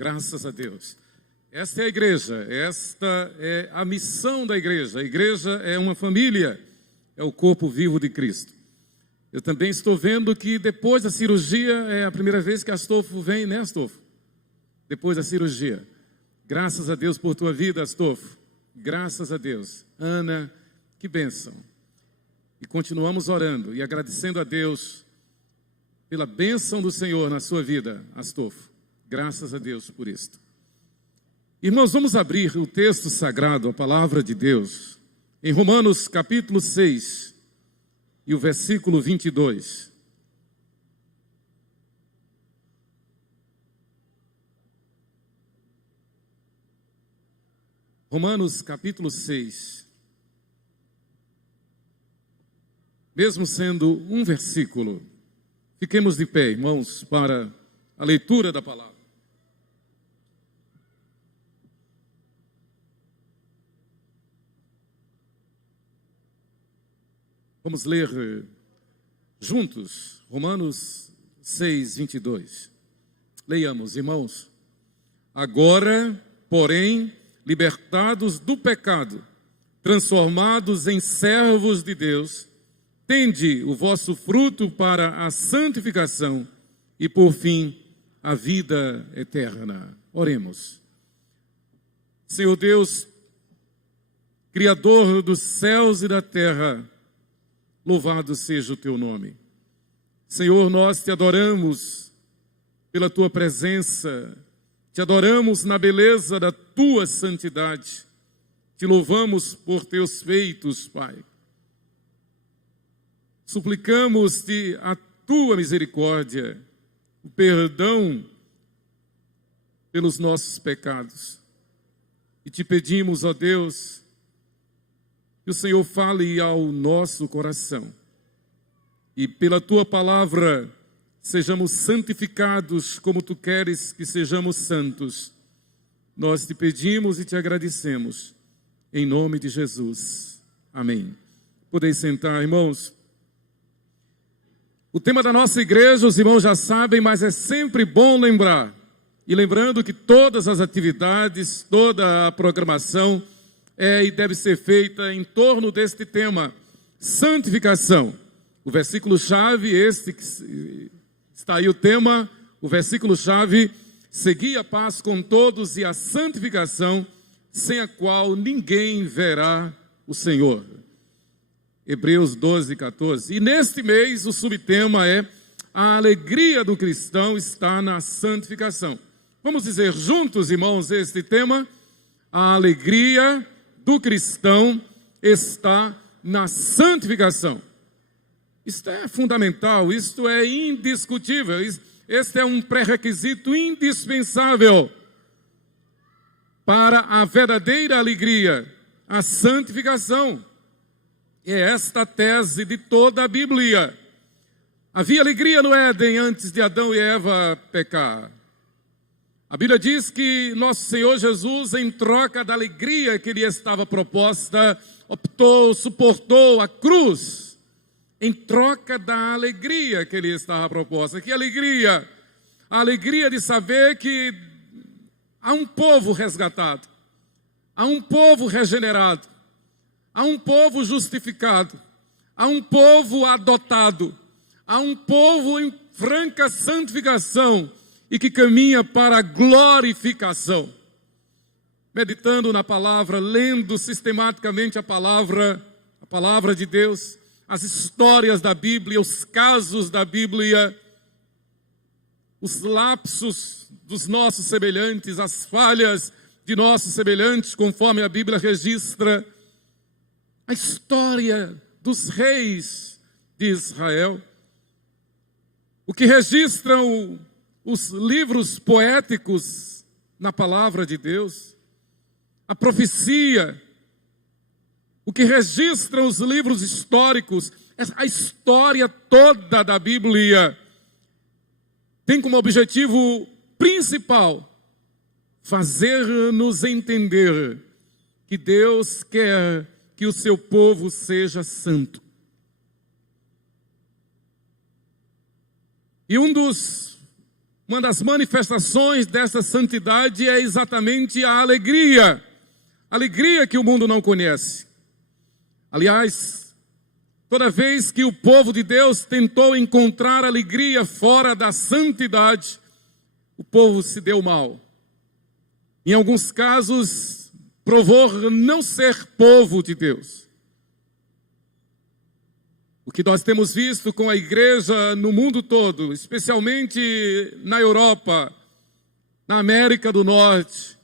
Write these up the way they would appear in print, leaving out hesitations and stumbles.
Graças a Deus. Esta é a igreja, esta é a missão da igreja. A igreja é uma família, é o corpo vivo de Cristo. Eu também estou vendo que depois da cirurgia é a primeira vez que Astolfo vem, né, Astolfo? Depois da cirurgia. Graças a Deus por tua vida, Astolfo. Graças a Deus. Ana, que bênção. E continuamos orando e agradecendo a Deus pela bênção do Senhor na sua vida, Astolfo. Graças a Deus por isto. Irmãos, vamos abrir o texto sagrado, a palavra de Deus, em Romanos capítulo 6 e o versículo 22. Romanos capítulo 6. Mesmo sendo um versículo, fiquemos de pé, irmãos, para a leitura da palavra. Vamos ler juntos Romanos 6, 22. Leiamos, irmãos. Agora, porém, libertados do pecado, transformados em servos de Deus, tende o vosso fruto para a santificação e, por fim, a vida eterna. Oremos. Senhor Deus, Criador dos céus e da terra, louvado seja o teu nome. Senhor, nós te adoramos pela tua presença, te adoramos na beleza da tua santidade, te louvamos por teus feitos, Pai. Suplicamos-te a tua misericórdia, o perdão pelos nossos pecados. E te pedimos, ó Deus, que o Senhor fale ao nosso coração e pela tua palavra sejamos santificados como tu queres que sejamos santos. Nós te pedimos e te agradecemos em nome de Jesus. Amém. Podeis sentar, irmãos. O tema da nossa igreja, os irmãos já sabem, mas é sempre bom lembrar. E lembrando que todas as atividades, toda a programação e deve ser feita em torno deste tema, santificação. O versículo-chave, este que está aí o tema, o versículo-chave, segui a paz com todos e a santificação, sem a qual ninguém verá o Senhor. Hebreus 12, 14. E neste mês o subtema é a alegria do cristão está na santificação. Vamos dizer juntos, irmãos, este tema, a alegria do cristão está na santificação. Isto é fundamental, isto é indiscutível, este é um pré-requisito indispensável para a verdadeira alegria, a santificação. É esta a tese de toda a Bíblia. Havia alegria no Éden antes de Adão e Eva pecar. A Bíblia diz que nosso Senhor Jesus, em troca da alegria que lhe estava proposta, optou, suportou a cruz, em troca da alegria que lhe estava proposta. Que alegria? A alegria de saber que há um povo resgatado, há um povo regenerado, há um povo justificado, há um povo adotado, há um povo em franca santificação, e que caminha para a glorificação. Meditando na palavra, lendo sistematicamente a palavra de Deus, as histórias da Bíblia, os casos da Bíblia, os lapsos dos nossos semelhantes, as falhas de nossos semelhantes, conforme a Bíblia registra, a história dos reis de Israel, o que registram os livros poéticos na palavra de Deus, a profecia, o que registram os livros históricos, a história toda da Bíblia, tem como objetivo principal fazer-nos entender que Deus quer que o seu povo seja santo. E Uma das manifestações dessa santidade é exatamente a alegria. Alegria que o mundo não conhece. Aliás, toda vez que o povo de Deus tentou encontrar alegria fora da santidade, o povo se deu mal. Em alguns casos, provou não ser povo de Deus. O que nós temos visto com a igreja no mundo todo, especialmente na Europa, na América do Norte,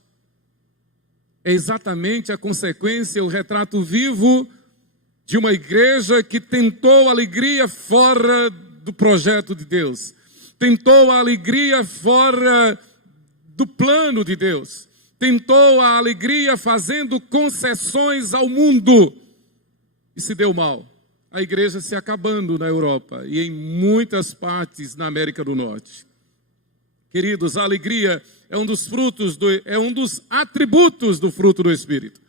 é exatamente a consequência, o retrato vivo de uma igreja que tentou alegria fora do projeto de Deus, tentou a alegria fora do plano de Deus, tentou a alegria fazendo concessões ao mundo e se deu mal. A igreja se acabando na Europa e em muitas partes na América do Norte. Queridos, a alegria é um dos atributos do fruto do Espírito.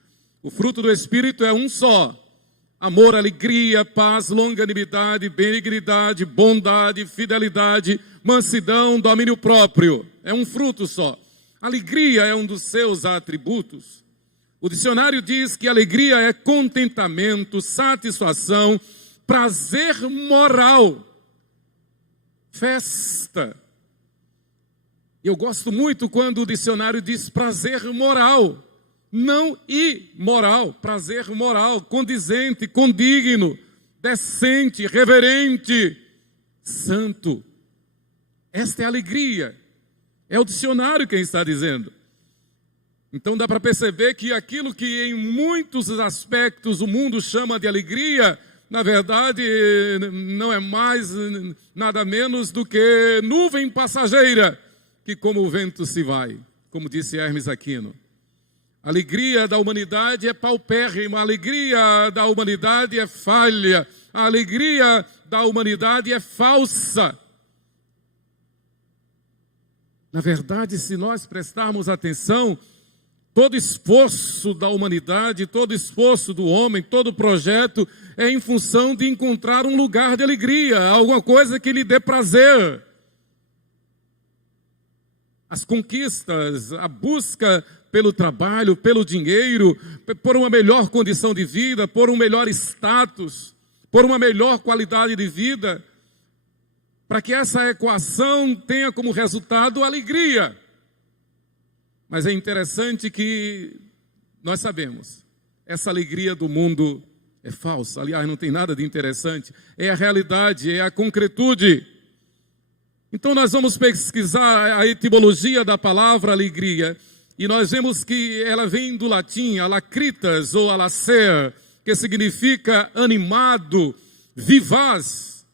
O fruto do Espírito é um só: amor, alegria, paz, longanimidade, benignidade, bondade, fidelidade, mansidão, domínio próprio. É um fruto só. Alegria é um dos seus atributos. O dicionário diz que alegria é contentamento, satisfação, prazer moral, festa. Eu gosto muito quando o dicionário diz prazer moral, não imoral, prazer moral, condizente, condigno, decente, reverente, santo. Esta é a alegria. É o dicionário quem está dizendo. Então dá para perceber que aquilo que em muitos aspectos o mundo chama de alegria, na verdade não é mais nada menos do que nuvem passageira, que como o vento se vai, como disse Hermes Aquino. A alegria da humanidade é paupérrima, a alegria da humanidade é falha, a alegria da humanidade é falsa. Na verdade, se nós prestarmos atenção, todo esforço da humanidade, todo esforço do homem, todo projeto é em função de encontrar um lugar de alegria, alguma coisa que lhe dê prazer. As conquistas, a busca pelo trabalho, pelo dinheiro, por uma melhor condição de vida, por um melhor status, por uma melhor qualidade de vida, para que essa equação tenha como resultado alegria. Mas é interessante que nós sabemos, essa alegria do mundo é falsa. Aliás, não tem nada de interessante. É a realidade, é a concretude. Então nós vamos pesquisar a etimologia da palavra alegria. E nós vemos que ela vem do latim, alacritas ou alacer, que significa animado, vivaz.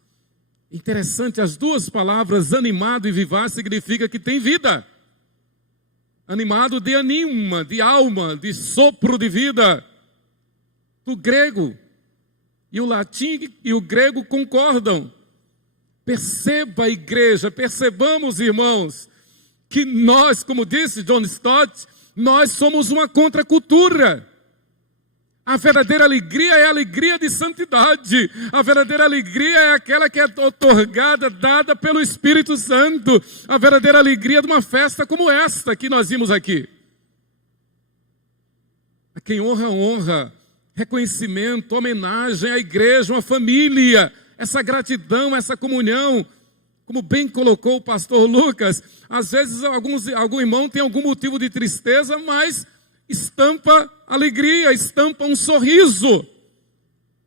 Interessante, as duas palavras, animado e vivaz, significa que tem vida. Animado de anima, de alma, de sopro de vida. Do grego. E o latim e o grego concordam. Perceba, igreja, percebamos, irmãos, que nós, como disse John Stott, nós somos uma contracultura. A verdadeira alegria é a alegria de santidade. A verdadeira alegria é aquela que é otorgada, dada pelo Espírito Santo. A verdadeira alegria de uma festa como esta que nós vimos aqui. A quem honra, honra. Reconhecimento, homenagem à igreja, uma família. Essa gratidão, essa comunhão. Como bem colocou o pastor Lucas, às vezes algum irmão tem algum motivo de tristeza, mas estampa alegria, estampa um sorriso.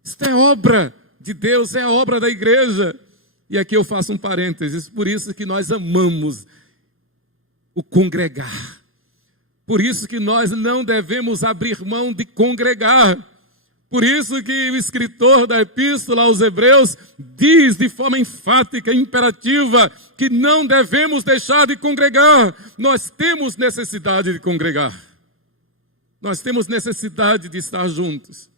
Isto é obra de Deus, é a obra da igreja. E aqui eu faço um parênteses, por isso que nós amamos o congregar. Por isso que nós não devemos abrir mão de congregar. Por isso que o escritor da epístola aos Hebreus diz de forma enfática, imperativa, que não devemos deixar de congregar. Nós temos necessidade de congregar. Nós temos necessidade de estar juntos.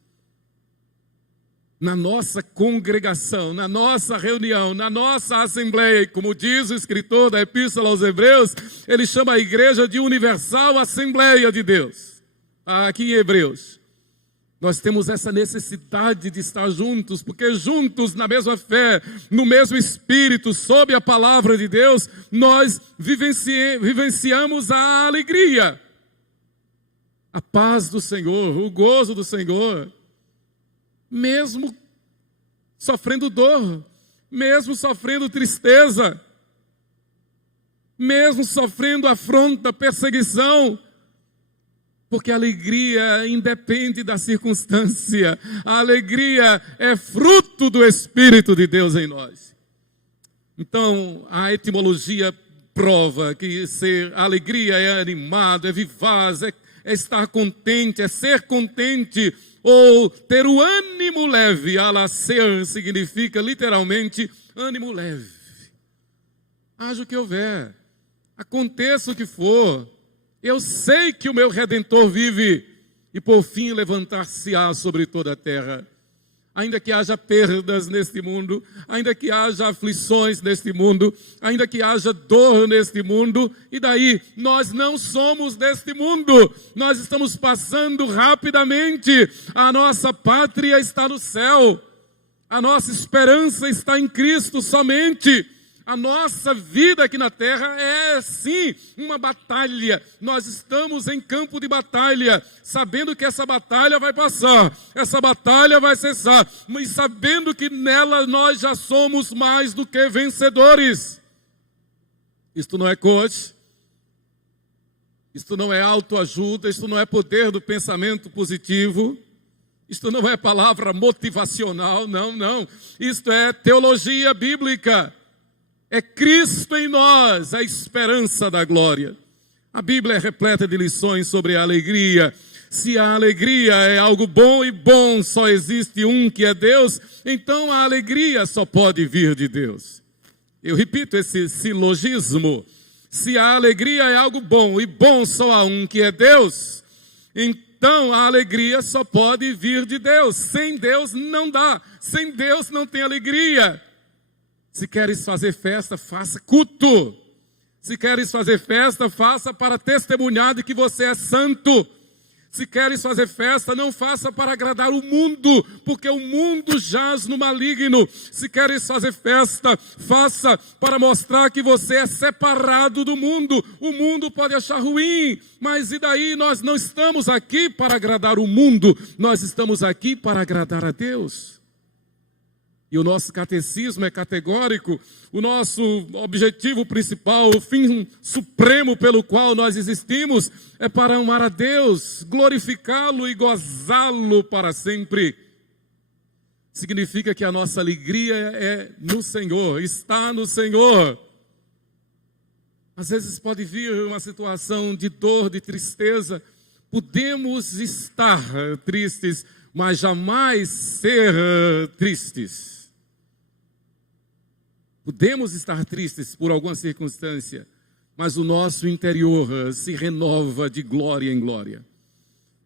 Na nossa congregação, na nossa reunião, na nossa assembleia, como diz o escritor da epístola aos Hebreus, ele chama a igreja de universal assembleia de Deus. Aqui em Hebreus. Nós temos essa necessidade de estar juntos, porque juntos, na mesma fé, no mesmo Espírito, sob a palavra de Deus, nós vivenciamos a alegria, a paz do Senhor, o gozo do Senhor, mesmo sofrendo dor, mesmo sofrendo tristeza, mesmo sofrendo afronta, perseguição, porque a alegria independe da circunstância. A alegria é fruto do Espírito de Deus em nós. Então, a etimologia prova que a alegria é animado, é vivaz, é estar contente, é ser contente, ou ter o ânimo leve. Alacer significa literalmente ânimo leve. Haja o que houver, aconteça o que for, eu sei que o meu Redentor vive, e por fim levantar-se-á sobre toda a terra. Ainda que haja perdas neste mundo, ainda que haja aflições neste mundo, ainda que haja dor neste mundo, e daí? Nós não somos deste mundo, nós estamos passando rapidamente, a nossa pátria está no céu, a nossa esperança está em Cristo somente. A nossa vida aqui na terra é sim uma batalha. Nós estamos em campo de batalha, sabendo que essa batalha vai passar, essa batalha vai cessar, mas sabendo que nela nós já somos mais do que vencedores. Isto não é coach, isto não é autoajuda, isto não é poder do pensamento positivo, isto não é palavra motivacional, não. Isto é teologia bíblica. É Cristo em nós, a esperança da glória. A Bíblia é repleta de lições sobre a alegria. Se a alegria é algo bom e bom só existe um que é Deus, então a alegria só pode vir de Deus. Eu repito esse silogismo. Se a alegria é algo bom e bom só há um que é Deus, então a alegria só pode vir de Deus. Sem Deus não dá. Sem Deus não tem alegria. Se queres fazer festa, faça culto. Se queres fazer festa, faça para testemunhar de que você é santo. Se queres fazer festa, não faça para agradar o mundo, porque o mundo jaz no maligno. Se queres fazer festa, faça para mostrar que você é separado do mundo. O mundo pode achar ruim, mas e daí? Nós não estamos aqui para agradar o mundo, nós estamos aqui para agradar a Deus. E o nosso catecismo é categórico, o nosso objetivo principal, o fim supremo pelo qual nós existimos, é para amar a Deus, glorificá-lo e gozá-lo para sempre. Significa que a nossa alegria é no Senhor, está no Senhor. Às vezes pode vir uma situação de dor, de tristeza, podemos estar tristes, mas jamais ser tristes. Podemos estar tristes por alguma circunstância, mas o nosso interior se renova de glória em glória.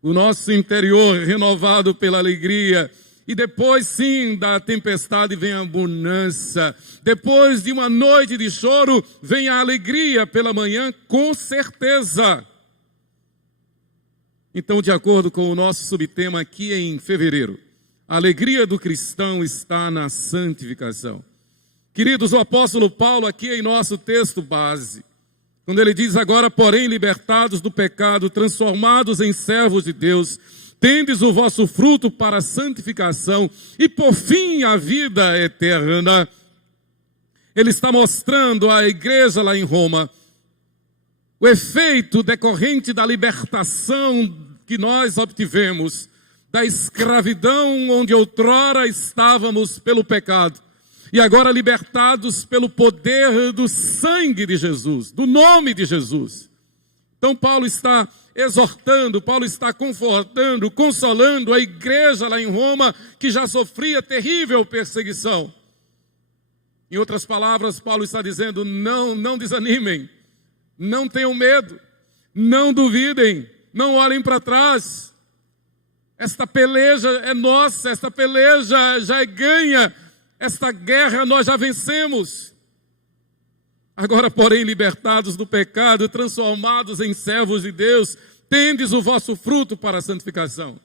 O nosso interior renovado pela alegria. E depois sim da tempestade vem a bonança. Depois de uma noite de choro, vem a alegria pela manhã, com certeza. Então, de acordo com o nosso subtema aqui em fevereiro, a alegria do cristão está na santificação. Queridos, o apóstolo Paulo aqui em nosso texto base, quando ele diz agora, porém, libertados do pecado, transformados em servos de Deus, tendes o vosso fruto para a santificação e por fim a vida eterna. Ele está mostrando à igreja lá em Roma o efeito decorrente da libertação que nós obtivemos, da escravidão onde outrora estávamos pelo pecado. E agora libertados pelo poder do sangue de Jesus, do nome de Jesus. Então Paulo está exortando, Paulo está confortando, consolando a igreja lá em Roma, que já sofria terrível perseguição. Em outras palavras, Paulo está dizendo, não desanimem, não tenham medo, não duvidem, não olhem para trás. Esta peleja é nossa, esta peleja já é ganha. Esta guerra nós já vencemos. Agora, porém, libertados do pecado, transformados em servos de Deus, tendes o vosso fruto para a santificação.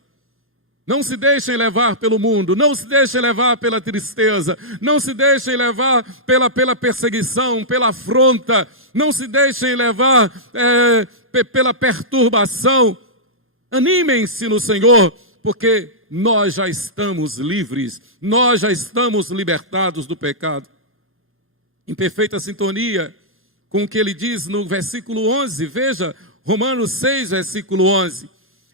Não se deixem levar pelo mundo, não se deixem levar pela tristeza, não se deixem levar pela perseguição, pela afronta, não se deixem levar pela perturbação. Animem-se no Senhor, porque nós já estamos livres, nós já estamos libertados do pecado. Em perfeita sintonia com o que ele diz no versículo 11, veja, Romanos 6, versículo 11.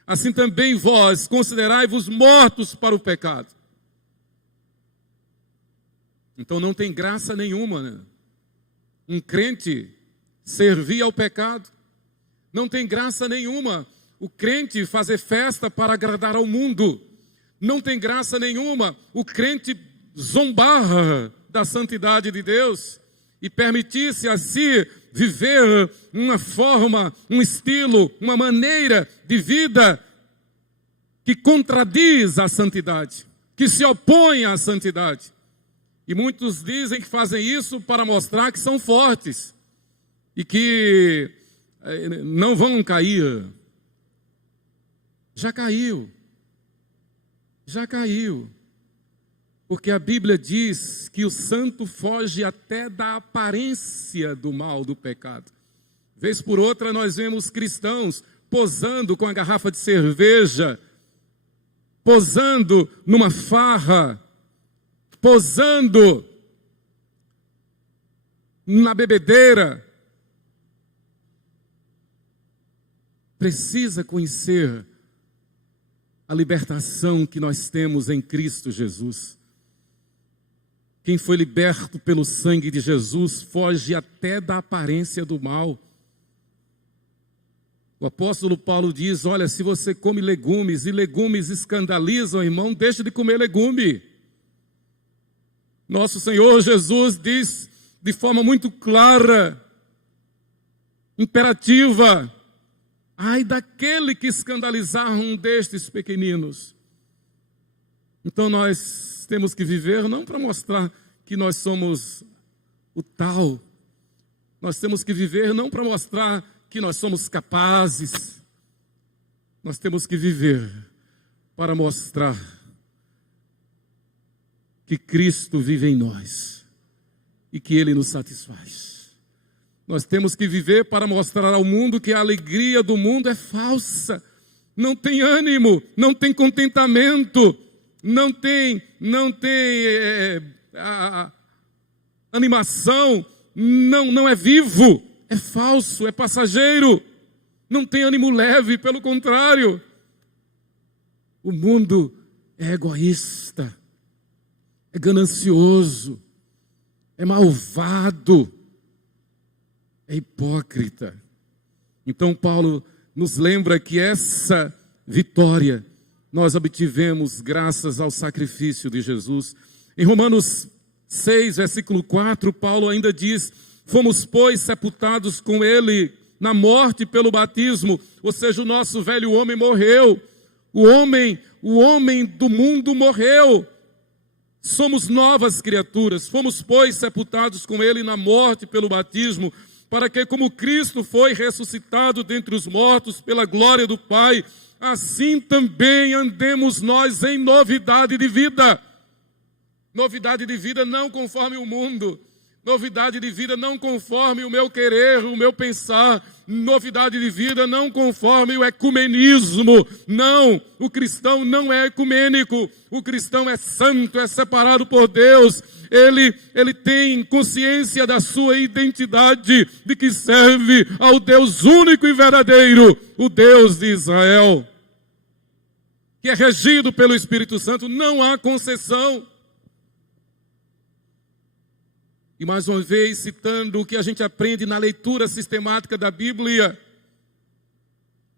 Assim também vós considerai-vos mortos para o pecado. Então não tem graça nenhuma, né? Um crente servir ao pecado. Não tem graça nenhuma o crente fazer festa para agradar ao mundo. Não tem graça nenhuma o crente zombar da santidade de Deus e permitir-se assim viver uma forma, um estilo, uma maneira de vida que contradiz a santidade, que se opõe à santidade. E muitos dizem que fazem isso para mostrar que são fortes e que não vão cair. Já caiu. Já caiu. Porque a Bíblia diz que o santo foge até da aparência do mal, do pecado. Vez por outra nós vemos cristãos posando com a garrafa de cerveja, posando numa farra, posando na bebedeira. Precisa conhecer a libertação que nós temos em Cristo Jesus. Quem foi liberto pelo sangue de Jesus foge até da aparência do mal. O apóstolo Paulo diz, olha, se você come legumes e legumes escandalizam, irmão, deixe de comer legume. Nosso Senhor Jesus diz de forma muito clara, imperativa, ai daquele que escandalizar um destes pequeninos. Então nós temos que viver não para mostrar que nós somos o tal. Nós temos que viver não para mostrar que nós somos capazes. Nós temos que viver para mostrar que Cristo vive em nós e que Ele nos satisfaz. Nós temos que viver para mostrar ao mundo que a alegria do mundo é falsa. Não tem ânimo, não tem contentamento, não tem animação, não é vivo, é falso, é passageiro, não tem ânimo leve, pelo contrário. O mundo é egoísta, é ganancioso, é malvado, é hipócrita. Então Paulo nos lembra que essa vitória nós obtivemos graças ao sacrifício de Jesus. Em Romanos 6, versículo 4, Paulo ainda diz, fomos, pois, sepultados com ele na morte pelo batismo, ou seja, o nosso velho homem morreu, o homem do mundo morreu, somos novas criaturas, fomos, pois, sepultados com ele na morte pelo batismo, para que, como Cristo foi ressuscitado dentre os mortos pela glória do Pai, assim também andemos nós em novidade de vida. Novidade de vida não conforme o mundo. Novidade de vida não conforme o meu querer, o meu pensar. Novidade de vida não conforme o ecumenismo. Não, o cristão não é ecumênico. O cristão é santo, é separado por Deus. Ele tem consciência da sua identidade, de que serve ao Deus único e verdadeiro, o Deus de Israel, que é regido pelo Espírito Santo. Não há concessão. E mais uma vez, citando o que a gente aprende na leitura sistemática da Bíblia,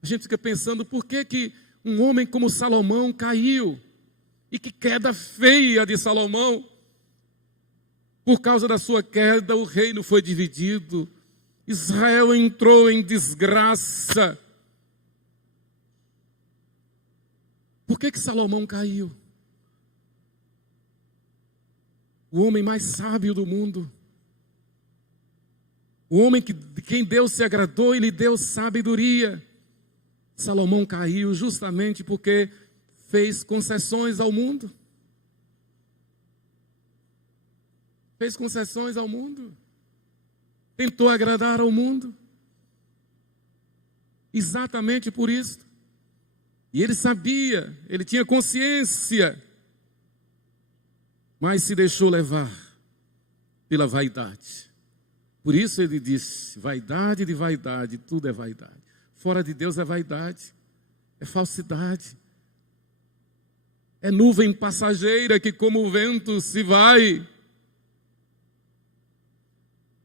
a gente fica pensando por que um homem como Salomão caiu. E que queda feia de Salomão. Por causa da sua queda, o reino foi dividido. Israel entrou em desgraça. Por que Salomão caiu? O homem mais sábio do mundo. O homem de quem Deus se agradou e lhe deu sabedoria. Salomão caiu justamente porque fez concessões ao mundo. Fez concessões ao mundo. Tentou agradar ao mundo. Exatamente por isso. E ele sabia, ele tinha consciência, mas se deixou levar pela vaidade. Por isso ele disse: vaidade de vaidade, tudo é vaidade. Fora de Deus é vaidade, é falsidade, é nuvem passageira que como o vento se vai.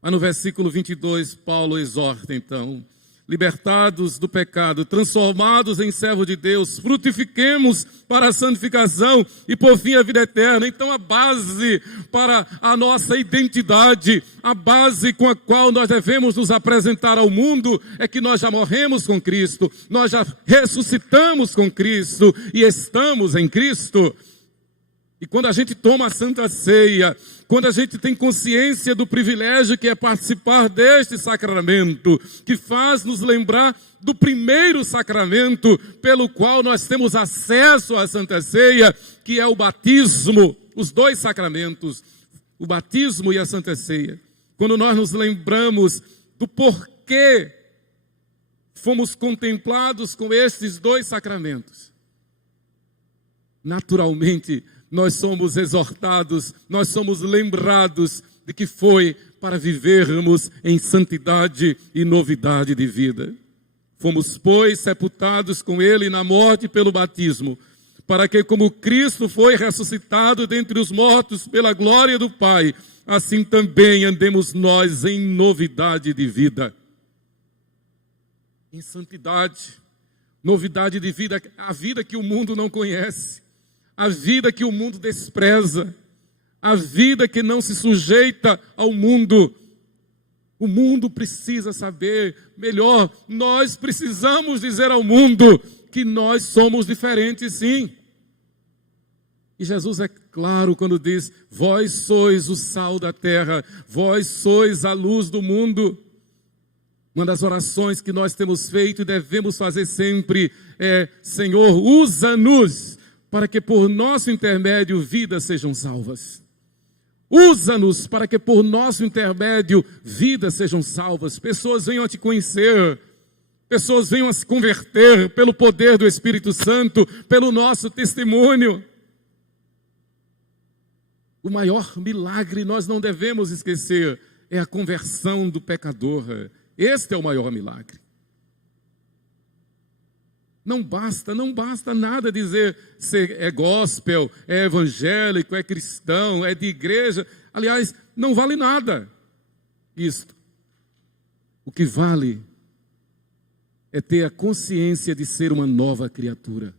Mas no versículo 22, Paulo exorta então: libertados do pecado, transformados em servo de Deus, frutifiquemos para a santificação e por fim a vida eterna. Então a base para a nossa identidade, a base com a qual nós devemos nos apresentar ao mundo é que nós já morremos com Cristo, nós já ressuscitamos com Cristo e estamos em Cristo. E quando a gente toma a Santa Ceia, quando a gente tem consciência do privilégio que é participar deste sacramento, que faz nos lembrar do primeiro sacramento pelo qual nós temos acesso à Santa Ceia, que é o batismo, os dois sacramentos, o batismo e a Santa Ceia. Quando nós nos lembramos do porquê fomos contemplados com estes dois sacramentos, naturalmente nós somos exortados, nós somos lembrados de que foi para vivermos em santidade e novidade de vida. Fomos, pois, sepultados com Ele na morte pelo batismo, para que, como Cristo foi ressuscitado dentre os mortos pela glória do Pai, assim também andemos nós em novidade de vida. Em santidade, novidade de vida, a vida que o mundo não conhece. A vida que o mundo despreza, a vida que não se sujeita ao mundo. O mundo precisa saber, melhor, nós precisamos dizer ao mundo que nós somos diferentes, sim. E Jesus é claro quando diz: vós sois o sal da terra, vós sois a luz do mundo. Uma das orações que nós temos feito e devemos fazer sempre é: Senhor, usa-nos para que por nosso intermédio vidas sejam salvas. Usa-nos para que por nosso intermédio vidas sejam salvas. Pessoas venham a te conhecer, pessoas venham a se converter pelo poder do Espírito Santo, pelo nosso testemunho. O maior milagre, nós não devemos esquecer, é a conversão do pecador. Este é o maior milagre. Não basta nada dizer ser é gospel, é evangélico, é cristão, é de igreja. Aliás, não vale nada isto. O que vale é ter a consciência de ser uma nova criatura,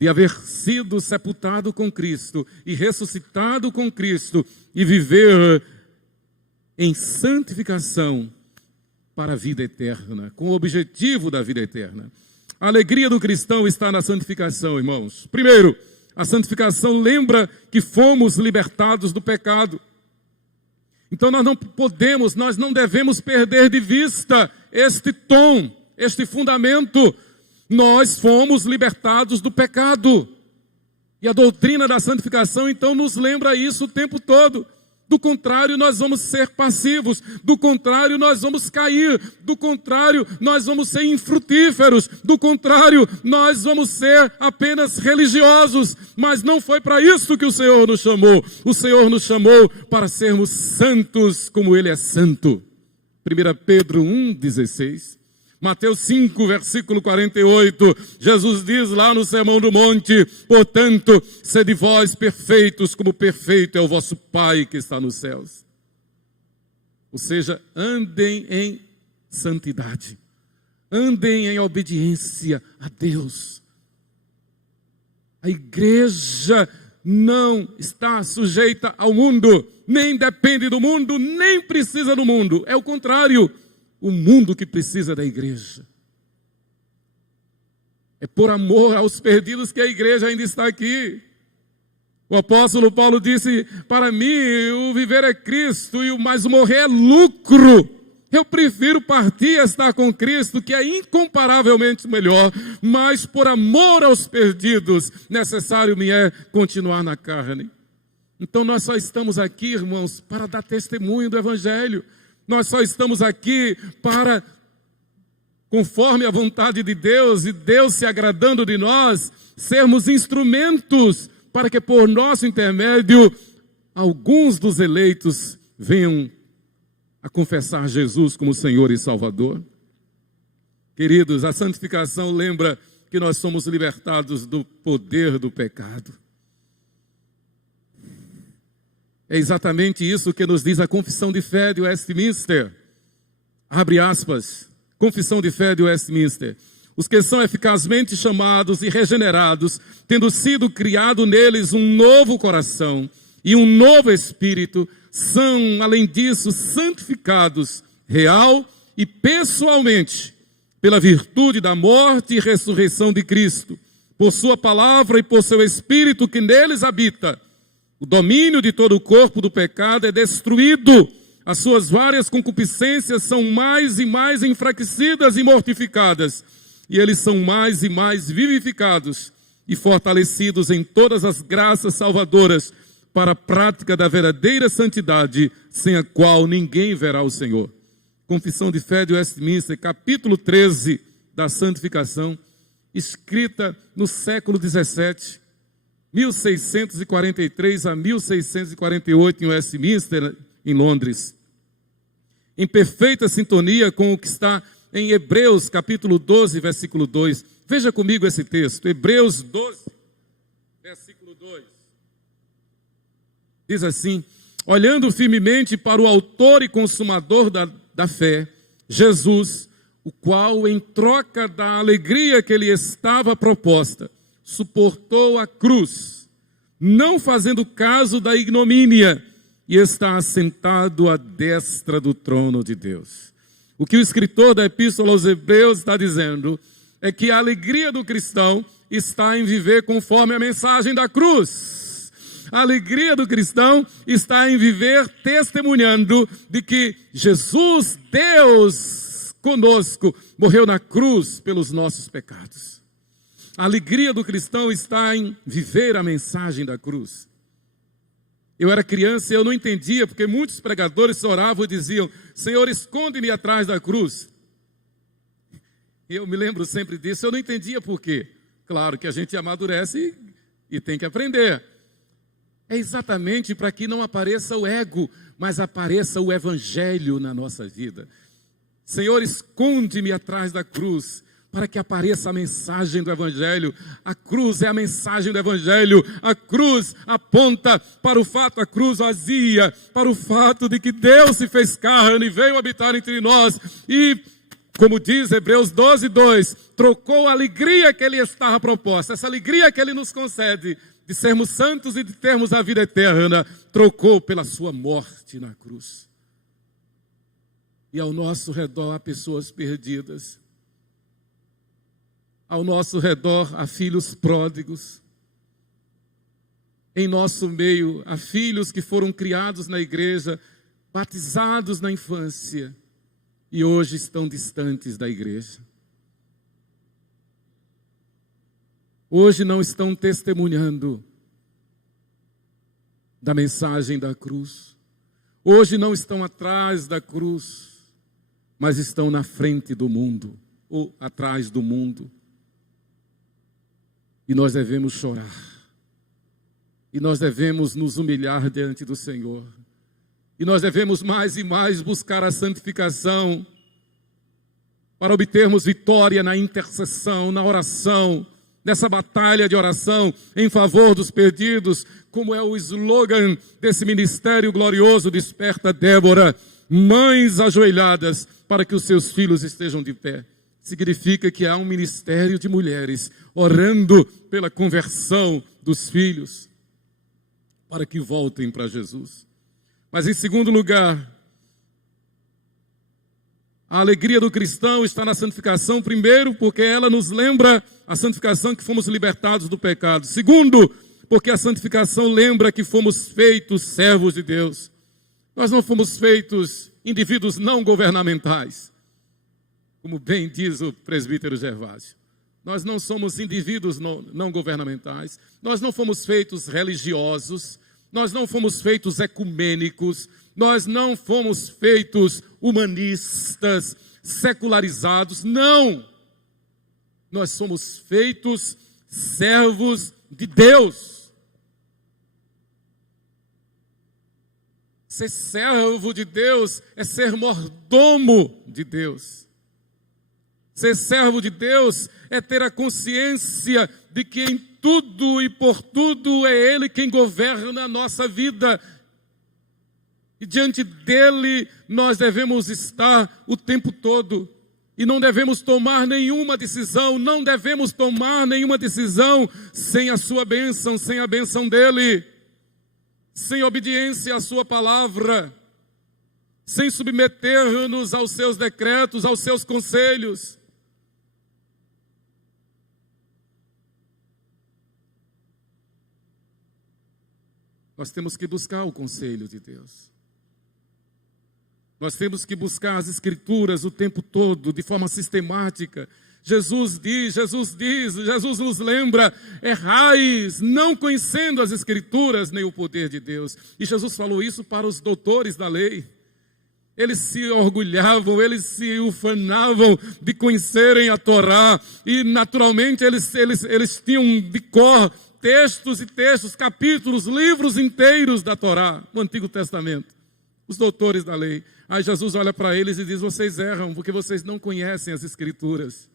de haver sido sepultado com Cristo e ressuscitado com Cristo e viver em santificação para a vida eterna, com o objetivo da vida eterna. A alegria do cristão está na santificação, irmãos. Primeiro, a santificação lembra que fomos libertados do pecado. Então nós não devemos perder de vista este tom, este fundamento. Nós fomos libertados do pecado. E a doutrina da santificação então nos lembra isso o tempo todo. Do contrário, nós vamos ser passivos. Do contrário, nós vamos cair. Do contrário, nós vamos ser infrutíferos. Do contrário, nós vamos ser apenas religiosos. Mas não foi para isso que o Senhor nos chamou. O Senhor nos chamou para sermos santos como Ele é santo. 1 Pedro 1,16. Mateus 5, versículo 48, Jesus diz lá no Sermão do Monte: portanto, sede vós perfeitos, como perfeito é o vosso Pai que está nos céus. Ou seja, andem em santidade, andem em obediência a Deus. A igreja não está sujeita ao mundo, nem depende do mundo, nem precisa do mundo. É o contrário. O mundo que precisa da igreja. É por amor aos perdidos que a igreja ainda está aqui. O apóstolo Paulo disse: para mim o viver é Cristo, mas o morrer é lucro. Eu prefiro partir e estar com Cristo, que é incomparavelmente melhor, mas por amor aos perdidos, necessário me é continuar na carne. Então nós só estamos aqui, irmãos, para dar testemunho do Evangelho. Nós só estamos aqui para, conforme a vontade de Deus, e Deus se agradando de nós, sermos instrumentos para que por nosso intermédio, alguns dos eleitos venham a confessar Jesus como Senhor e Salvador. Queridos, a santificação lembra que nós somos libertados do poder do pecado. É exatamente isso que nos diz a Confissão de Fé de Westminster. Abre aspas, Confissão de Fé de Westminster. Os que são eficazmente chamados e regenerados, tendo sido criado neles um novo coração e um novo espírito, são, além disso, santificados real e pessoalmente pela virtude da morte e ressurreição de Cristo, por sua palavra e por seu Espírito que neles habita. O domínio de todo o corpo do pecado é destruído, as suas várias concupiscências são mais e mais enfraquecidas e mortificadas, e eles são mais e mais vivificados e fortalecidos em todas as graças salvadoras para a prática da verdadeira santidade, sem a qual ninguém verá o Senhor. Confissão de Fé de Westminster, capítulo 13 da santificação, escrita no século 17, 1643 a 1648, em Westminster, em Londres. Em perfeita sintonia com o que está em Hebreus, capítulo 12, versículo 2. Veja comigo esse texto, Hebreus 12, versículo 2. Diz assim: olhando firmemente para o autor e consumador da fé, Jesus, o qual, em troca da alegria que lhe estava proposta, suportou a cruz, não fazendo caso da ignomínia, e está assentado à destra do trono de Deus. O que o escritor da Epístola aos Hebreus está dizendo é que a alegria do cristão está em viver conforme a mensagem da cruz. A alegria do cristão está em viver testemunhando de que Jesus, Deus conosco, morreu na cruz pelos nossos pecados. A alegria do cristão está em viver a mensagem da cruz. Eu era criança e eu não entendia, porque muitos pregadores oravam e diziam: Senhor, esconde-me atrás da cruz. E eu me lembro sempre disso, eu não entendia por quê. Claro que a gente amadurece e tem que aprender. É exatamente para que não apareça o ego, mas apareça o Evangelho na nossa vida. Senhor, esconde-me atrás da cruz, para que apareça a mensagem do Evangelho. A cruz é a mensagem do Evangelho. A cruz aponta para o fato, a cruz vazia, para o fato de que Deus se fez carne e veio habitar entre nós. E, como diz Hebreus 12, 2, trocou a alegria que Ele estava proposta, essa alegria que Ele nos concede, de sermos santos e de termos a vida eterna, trocou pela sua morte na cruz. E ao nosso redor há pessoas perdidas. Ao nosso redor há filhos pródigos. Em nosso meio há filhos que foram criados na igreja, batizados na infância, e hoje estão distantes da igreja. Hoje não estão testemunhando da mensagem da cruz. Hoje não estão atrás da cruz, mas estão na frente do mundo, ou atrás do mundo. E nós devemos chorar. E nós devemos nos humilhar diante do Senhor. E nós devemos mais e mais buscar a santificação para obtermos vitória na intercessão, na oração, nessa batalha de oração em favor dos perdidos, como é o slogan desse ministério glorioso, Desperta Débora, mães ajoelhadas para que os seus filhos estejam de pé. Significa que há um ministério de mulheres orando pela conversão dos filhos, para que voltem para Jesus. Mas em segundo lugar, a alegria do cristão está na santificação, primeiro, porque ela nos lembra a santificação que fomos libertados do pecado. Segundo, porque a santificação lembra que fomos feitos servos de Deus. Nós não fomos feitos indivíduos não governamentais. Como bem diz o presbítero Gervásio, nós não somos indivíduos não governamentais, nós não fomos feitos religiosos, nós não fomos feitos ecumênicos, nós não fomos feitos humanistas, secularizados, não! Nós somos feitos servos de Deus. Ser servo de Deus é ser mordomo de Deus. Ser servo de Deus é ter a consciência de que em tudo e por tudo é Ele quem governa a nossa vida. E diante dEle nós devemos estar o tempo todo. E não devemos tomar nenhuma decisão, não devemos tomar nenhuma decisão sem a sua bênção, sem a bênção dEle. Sem obediência à sua palavra. Sem submeter-nos aos seus decretos, aos seus conselhos. Nós temos que buscar o conselho de Deus. Nós temos que buscar as Escrituras o tempo todo, de forma sistemática. Jesus nos lembra, errais, não conhecendo as Escrituras nem o poder de Deus. E Jesus falou isso para os doutores da lei. Eles se orgulhavam, eles se ufanavam de conhecerem a Torá. E naturalmente eles tinham de cor textos e textos, capítulos, livros inteiros da Torá, no Antigo Testamento. Os doutores da lei. Aí Jesus olha para eles e diz, vocês erram, porque vocês não conhecem as Escrituras.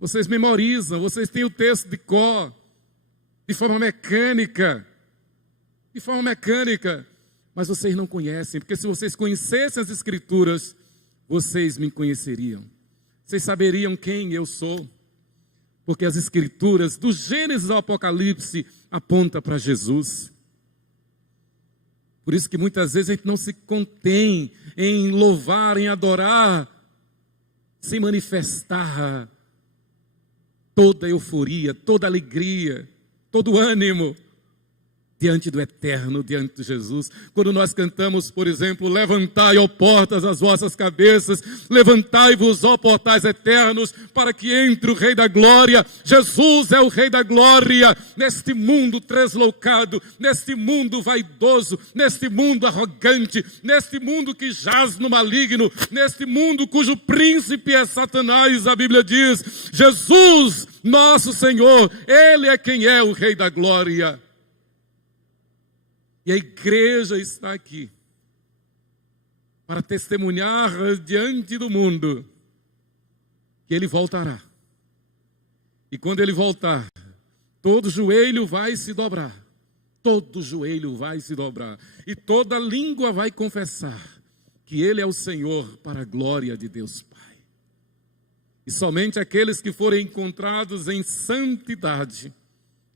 Vocês memorizam, vocês têm o texto de cor, de forma mecânica. De forma mecânica. Mas vocês não conhecem, porque se vocês conhecessem as Escrituras, vocês me conheceriam. Vocês saberiam quem eu sou. Porque as Escrituras, do Gênesis ao Apocalipse, apontam para Jesus. Por isso que muitas vezes a gente não se contém em louvar, em adorar, sem manifestar toda a euforia, toda a alegria, todo o ânimo diante do Eterno, diante de Jesus. Quando nós cantamos, por exemplo, levantai, ó portas, as vossas cabeças, levantai-vos, ó portais eternos, para que entre o Rei da Glória. Jesus é o Rei da Glória, neste mundo tresloucado, neste mundo vaidoso, neste mundo arrogante, neste mundo que jaz no maligno, neste mundo cujo príncipe é Satanás. A Bíblia diz, Jesus, nosso Senhor, Ele é quem é o Rei da Glória. E a igreja está aqui para testemunhar diante do mundo que Ele voltará. E quando Ele voltar, todo joelho vai se dobrar. Todo joelho vai se dobrar. E toda língua vai confessar que Ele é o Senhor, para a glória de Deus Pai. E somente aqueles que forem encontrados em santidade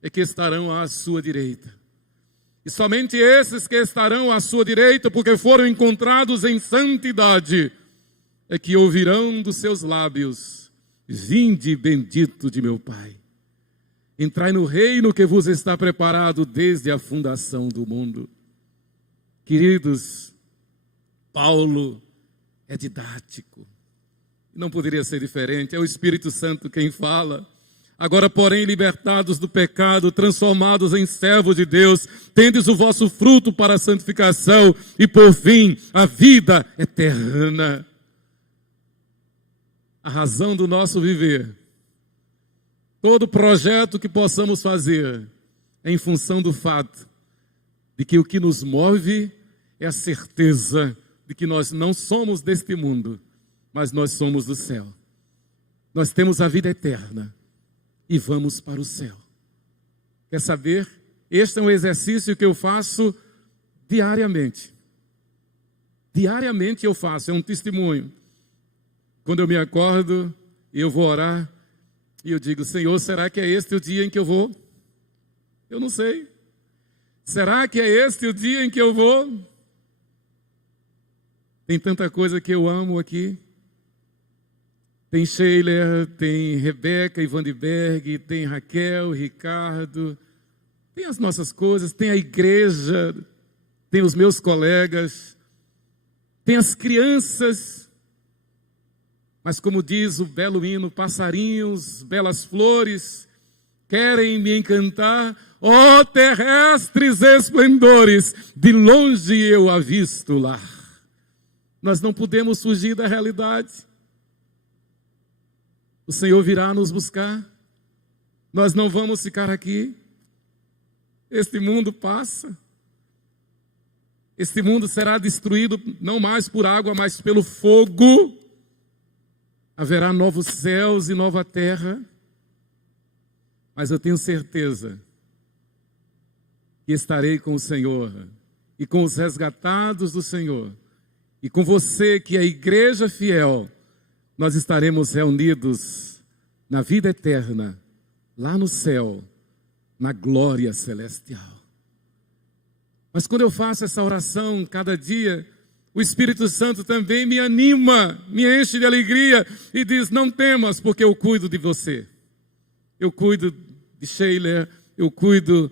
é que estarão à sua direita. E somente esses que estarão à sua direita, porque foram encontrados em santidade, é que ouvirão dos seus lábios, vinde bendito de meu Pai. Entrai no reino que vos está preparado desde a fundação do mundo. Queridos, Paulo é didático. Não poderia ser diferente, é o Espírito Santo quem fala. Agora, porém, libertados do pecado, transformados em servos de Deus, tendes o vosso fruto para a santificação e, por fim, a vida eterna. A razão do nosso viver, todo projeto que possamos fazer, é em função do fato de que o que nos move é a certeza de que nós não somos deste mundo, mas nós somos do céu. Nós temos a vida eterna. E vamos para o céu. Quer saber? Este é um exercício que eu faço diariamente. Diariamente eu faço, é um testemunho. Quando eu me acordo e eu vou orar, e eu digo, Senhor, será que é este o dia em que eu vou? Eu não sei. Será que é este o dia em que eu vou? Tem tanta coisa que eu amo aqui. Tem Sheila, tem Rebeca, Ivandenberg, tem Raquel, Ricardo, tem as nossas coisas, tem a igreja, tem os meus colegas, tem as crianças, mas como diz o belo hino, passarinhos, belas flores, querem me encantar, ó terrestres esplendores, de longe eu avisto lá. Nós não podemos fugir da realidade. O Senhor virá nos buscar. Nós não vamos ficar aqui. Este mundo passa. Este mundo será destruído não mais por água, mas pelo fogo. Haverá novos céus e nova terra. Mas eu tenho certeza que estarei com o Senhor e com os resgatados do Senhor e com você que é a igreja fiel. Nós estaremos reunidos na vida eterna, lá no céu, na glória celestial. Mas quando eu faço essa oração cada dia, o Espírito Santo também me anima, me enche de alegria e diz: não temas, porque eu cuido de você. Eu cuido de Sheila, eu cuido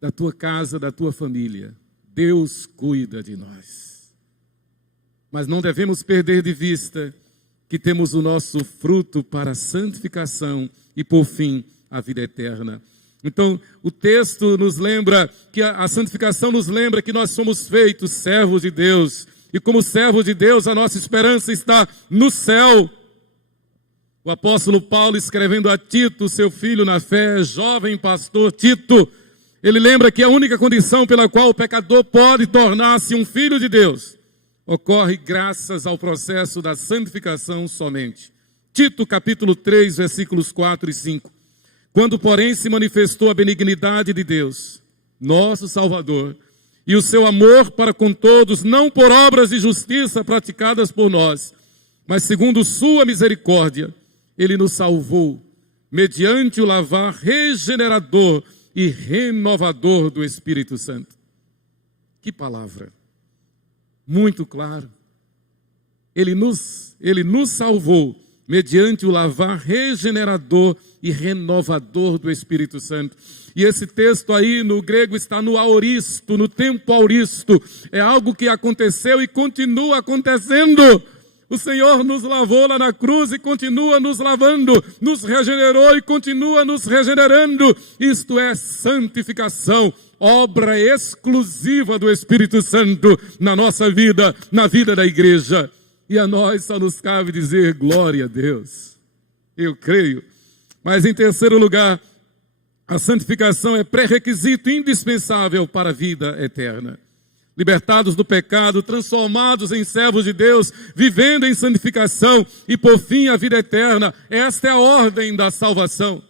da tua casa, da tua família. Deus cuida de nós. Mas não devemos perder de vista que temos o nosso fruto para a santificação e, por fim, a vida eterna. Então, o texto nos lembra que a santificação nos lembra que nós somos feitos servos de Deus. E como servos de Deus, a nossa esperança está no céu. O apóstolo Paulo, escrevendo a Tito, seu filho na fé, jovem pastor Tito, ele lembra que a única condição pela qual o pecador pode tornar-se um filho de Deus ocorre graças ao processo da santificação somente. Tito, capítulo 3, versículos 4 e 5. Quando, porém, se manifestou a benignidade de Deus, nosso Salvador, e o seu amor para com todos, não por obras de justiça praticadas por nós, mas segundo sua misericórdia, Ele nos salvou, mediante o lavar regenerador e renovador do Espírito Santo. Que palavra! Muito claro. Ele nos salvou, mediante o lavar regenerador e renovador do Espírito Santo. E esse texto aí no grego está no aoristo, no tempo aoristo. É algo que aconteceu e continua acontecendo. O Senhor nos lavou lá na cruz e continua nos lavando, nos regenerou e continua nos regenerando. Isto é santificação, obra exclusiva do Espírito Santo na nossa vida, na vida da igreja. E a nós só nos cabe dizer glória a Deus. Eu creio. Mas em terceiro lugar, a santificação é pré-requisito indispensável para a vida eterna. Libertados do pecado, transformados em servos de Deus, vivendo em santificação e por fim a vida eterna. Esta é a ordem da salvação.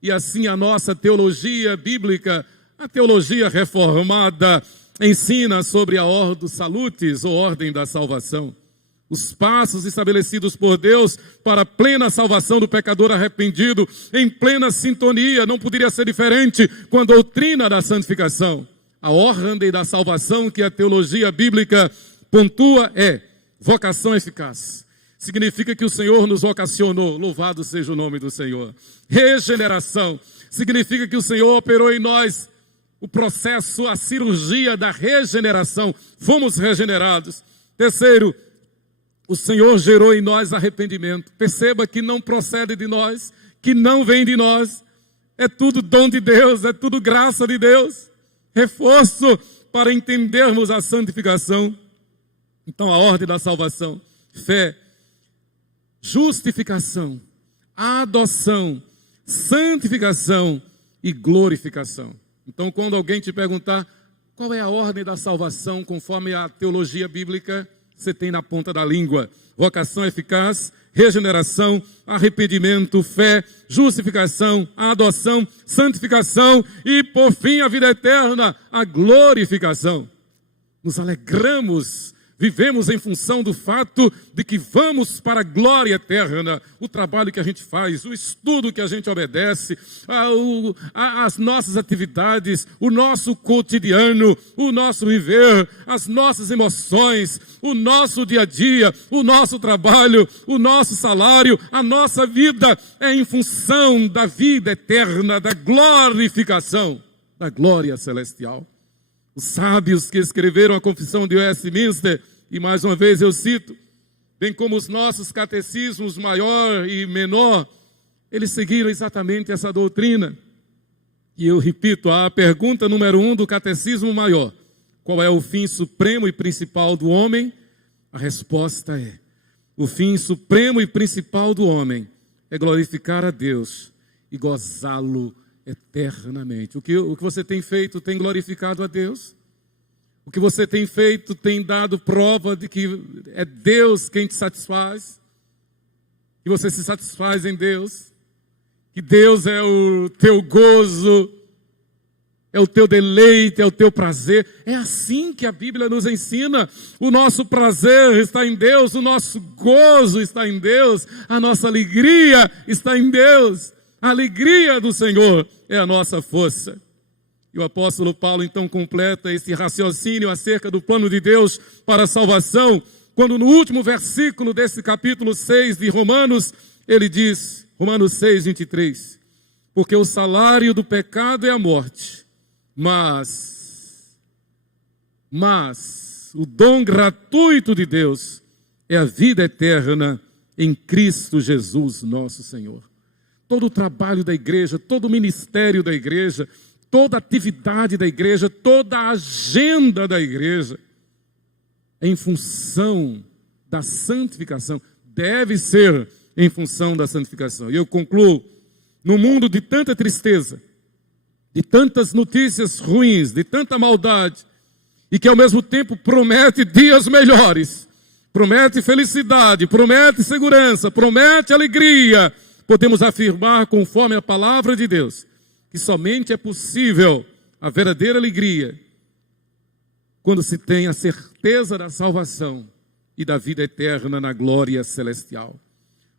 E assim a nossa teologia bíblica, a teologia reformada, ensina sobre a ordem salutis, ou ordem da salvação. Os passos estabelecidos por Deus para a plena salvação do pecador arrependido, em plena sintonia, não poderia ser diferente com a doutrina da santificação. A ordem da salvação que a teologia bíblica pontua é vocação eficaz. Significa que o Senhor nos vocacionou, louvado seja o nome do Senhor. Regeneração, significa que o Senhor operou em nós o processo, a cirurgia da regeneração. Fomos regenerados. Terceiro, o Senhor gerou em nós arrependimento. Perceba que não procede de nós, que não vem de nós. É tudo dom de Deus, é tudo graça de Deus. Reforço para entendermos a santificação. Então, a ordem da salvação: fé, justificação, adoção, santificação e glorificação. Então, quando alguém te perguntar qual é a ordem da salvação conforme a teologia bíblica, você tem na ponta da língua: vocação eficaz, regeneração, arrependimento, fé, justificação, adoção, santificação e, por fim, a vida eterna, a glorificação. Nos alegramos, vivemos em função do fato de que vamos para a glória eterna. O trabalho que a gente faz, o estudo que a gente obedece, as nossas atividades, o nosso cotidiano, o nosso viver, as nossas emoções, o nosso dia a dia, o nosso trabalho, o nosso salário, a nossa vida é em função da vida eterna, da glorificação, da glória celestial. Os sábios que escreveram a Confissão de Westminster e mais uma vez eu cito, bem como os nossos catecismos maior e menor, eles seguiram exatamente essa doutrina. E eu repito, a pergunta número 1 do catecismo maior: qual é o fim supremo e principal do homem? A resposta é: o fim supremo e principal do homem é glorificar a Deus e gozá-lo eternamente. O que você tem feito tem glorificado a Deus? O que você tem feito tem dado prova de que é Deus quem te satisfaz? Que você se satisfaz em Deus? Que Deus é o teu gozo, é o teu deleite, é o teu prazer? É assim que a Bíblia nos ensina. O nosso prazer está em Deus, o nosso gozo está em Deus, a nossa alegria está em Deus. A alegria do Senhor é a nossa força. E o apóstolo Paulo então completa esse raciocínio acerca do plano de Deus para a salvação, quando no último versículo desse capítulo 6 de Romanos, ele diz, Romanos 6, 23, porque o salário do pecado é a morte, mas o dom gratuito de Deus é a vida eterna em Cristo Jesus, nosso Senhor. Todo o trabalho da igreja, todo o ministério da igreja, toda a atividade da igreja, toda a agenda da igreja, em função da santificação, deve ser em função da santificação. E eu concluo, no mundo de tanta tristeza, de tantas notícias ruins, de tanta maldade, e que ao mesmo tempo promete dias melhores, promete felicidade, promete segurança, promete alegria, podemos afirmar, conforme a palavra de Deus, que somente é possível a verdadeira alegria quando se tem a certeza da salvação e da vida eterna na glória celestial.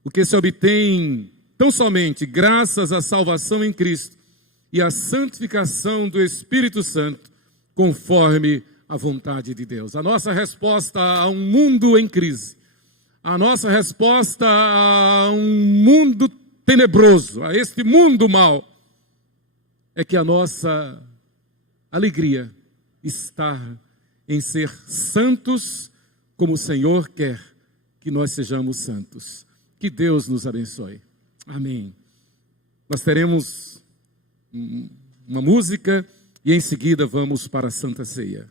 O que se obtém tão somente graças à salvação em Cristo e à santificação do Espírito Santo, conforme a vontade de Deus. A nossa resposta a um mundo em crise, a nossa resposta a um mundo tenebroso, a este mundo mau, é que a nossa alegria está em ser santos como o Senhor quer que nós sejamos santos. Que Deus nos abençoe. Amém. Nós teremos uma música e em seguida vamos para a Santa Ceia.